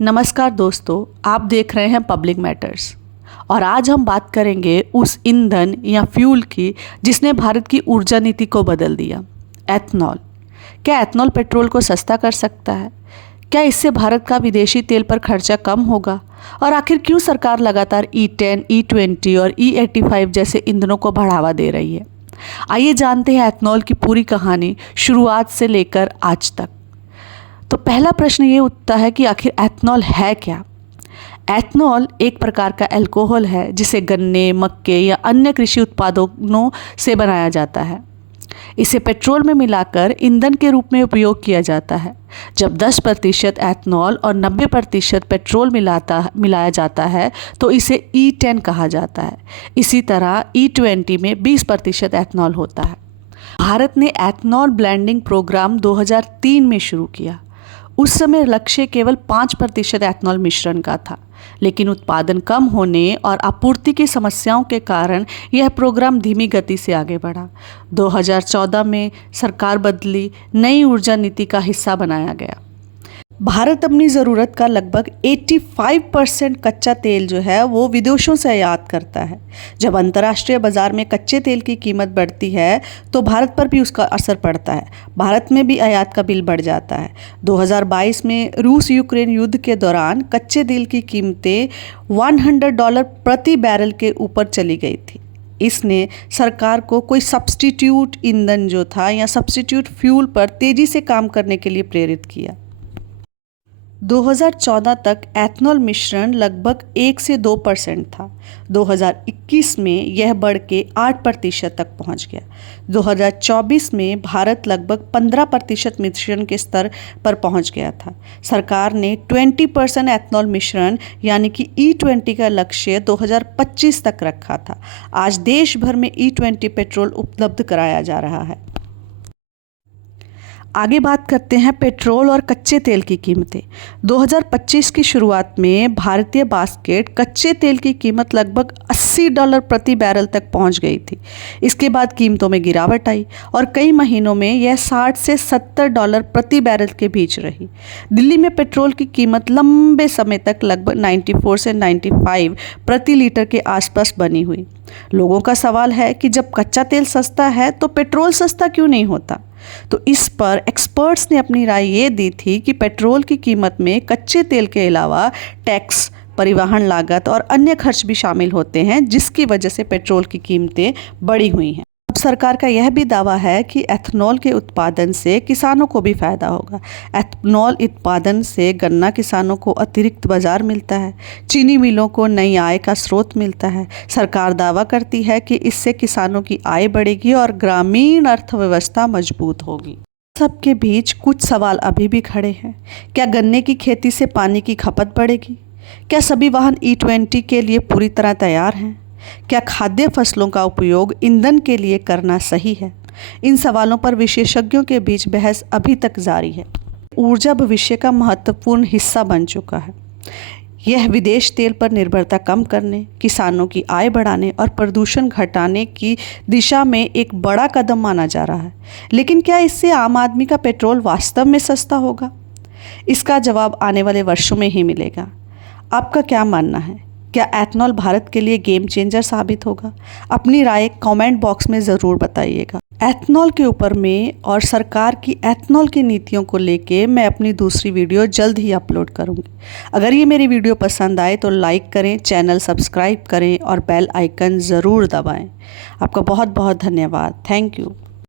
नमस्कार दोस्तों, आप देख रहे हैं पब्लिक मैटर्स और आज हम बात करेंगे उस ईंधन या फ्यूल की जिसने भारत की ऊर्जा नीति को बदल दिया, एथनॉल। क्या एथनॉल पेट्रोल को सस्ता कर सकता है? क्या इससे भारत का विदेशी तेल पर खर्चा कम होगा? और आखिर क्यों सरकार लगातार E10, E20 और E85 जैसे ईंधनों को बढ़ावा दे रही है? आइए जानते हैं एथनॉल की पूरी कहानी शुरुआत से लेकर आज तक। तो पहला प्रश्न ये उठता है कि आखिर एथनॉल है क्या? एथनॉल एक प्रकार का अल्कोहल है जिसे गन्ने, मक्के या अन्य कृषि उत्पादों से बनाया जाता है। इसे पेट्रोल में मिलाकर ईंधन के रूप में उपयोग किया जाता है। जब 10% एथनॉल और 90% पेट्रोल मिलाया जाता है तो इसे E10 कहा जाता है। इसी तरह E20 में 20% एथनॉल होता है। भारत ने एथनॉल ब्लेंडिंग प्रोग्राम 2003 में शुरू किया। उस समय लक्ष्य केवल 5% एथनॉल मिश्रण का था, लेकिन उत्पादन कम होने और आपूर्ति की समस्याओं के कारण यह प्रोग्राम धीमी गति से आगे बढ़ा। 2014 में सरकार बदली, नई ऊर्जा नीति का हिस्सा बनाया गया। भारत अपनी ज़रूरत का लगभग 85% कच्चा तेल जो है वो विदेशों से आयात करता है। जब अंतर्राष्ट्रीय बाज़ार में कच्चे तेल की कीमत बढ़ती है तो भारत पर भी उसका असर पड़ता है। भारत में भी आयात का बिल बढ़ जाता है। 2022 में रूस यूक्रेन युद्ध के दौरान कच्चे तेल की कीमतें $100 प्रति बैरल के ऊपर चली गई थी। इसने सरकार को कोई सब्स्टिट्यूट ईंधन जो था या सब्स्टिट्यूट फ्यूल पर तेज़ी से काम करने के लिए प्रेरित किया। 2014 तक एथनॉल मिश्रण लगभग 1 से 2% था। 2021 में यह बढ़ के 8% तक पहुंच गया। 2024 में भारत लगभग 15% मिश्रण के स्तर पर पहुंच गया था। सरकार ने 20% एथनॉल मिश्रण यानी कि E20 का लक्ष्य 2025 तक रखा था। आज देश भर में E20 पेट्रोल उपलब्ध कराया जा रहा है। आगे बात करते हैं पेट्रोल और कच्चे तेल की कीमतें। 2025 की शुरुआत में भारतीय बास्केट कच्चे तेल की कीमत लगभग $80 प्रति बैरल तक पहुंच गई थी। इसके बाद कीमतों में गिरावट आई और कई महीनों में यह $60 से $70 प्रति बैरल के बीच रही। दिल्ली में पेट्रोल की कीमत लंबे समय तक लगभग 94 से 95 प्रति लीटर के आसपास बनी हुई। लोगों का सवाल है कि जब कच्चा तेल सस्ता है तो पेट्रोल सस्ता क्यों नहीं होता? तो इस पर एक्सपर्ट्स ने अपनी राय ये दी थी कि पेट्रोल की कीमत में कच्चे तेल के अलावा टैक्स, परिवहन लागत और अन्य खर्च भी शामिल होते हैं, जिसकी वजह से पेट्रोल की कीमतें बढ़ी हुई हैं। अब सरकार का यह भी दावा है कि एथनॉल के उत्पादन से किसानों को भी फायदा होगा। एथनॉल उत्पादन से गन्ना किसानों को अतिरिक्त बाजार मिलता है, चीनी मिलों को नई आय का स्रोत मिलता है। सरकार दावा करती है कि इससे किसानों की आय बढ़ेगी और ग्रामीण अर्थव्यवस्था मजबूत होगी। सबके बीच कुछ सवाल अभी भी खड़े हैं। क्या गन्ने की खेती से पानी की खपत बढ़ेगी? क्या सभी वाहन E20 के लिए पूरी तरह तैयार हैं? क्या खाद्य फसलों का उपयोग ईंधन के लिए करना सही है? इन सवालों पर विशेषज्ञों के बीच बहस अभी तक जारी है। ऊर्जा भविष्य का महत्वपूर्ण हिस्सा बन चुका है। यह विदेश तेल पर निर्भरता कम करने, किसानों की आय बढ़ाने और प्रदूषण घटाने की दिशा में एक बड़ा कदम माना जा रहा है। लेकिन क्या इससे आम आदमी का पेट्रोल वास्तव में सस्ता होगा? इसका जवाब आने वाले वर्षों में ही मिलेगा। आपका क्या मानना है? क्या एथनॉल भारत के लिए गेम चेंजर साबित होगा? अपनी राय कमेंट बॉक्स में ज़रूर बताइएगा। एथनॉल के ऊपर में और सरकार की एथनॉल की नीतियों को लेके मैं अपनी दूसरी वीडियो जल्द ही अपलोड करूंगी। अगर ये मेरी वीडियो पसंद आए तो लाइक करें, चैनल सब्सक्राइब करें और बेल आइकन ज़रूर दबाएं। आपका बहुत बहुत धन्यवाद। Thank you.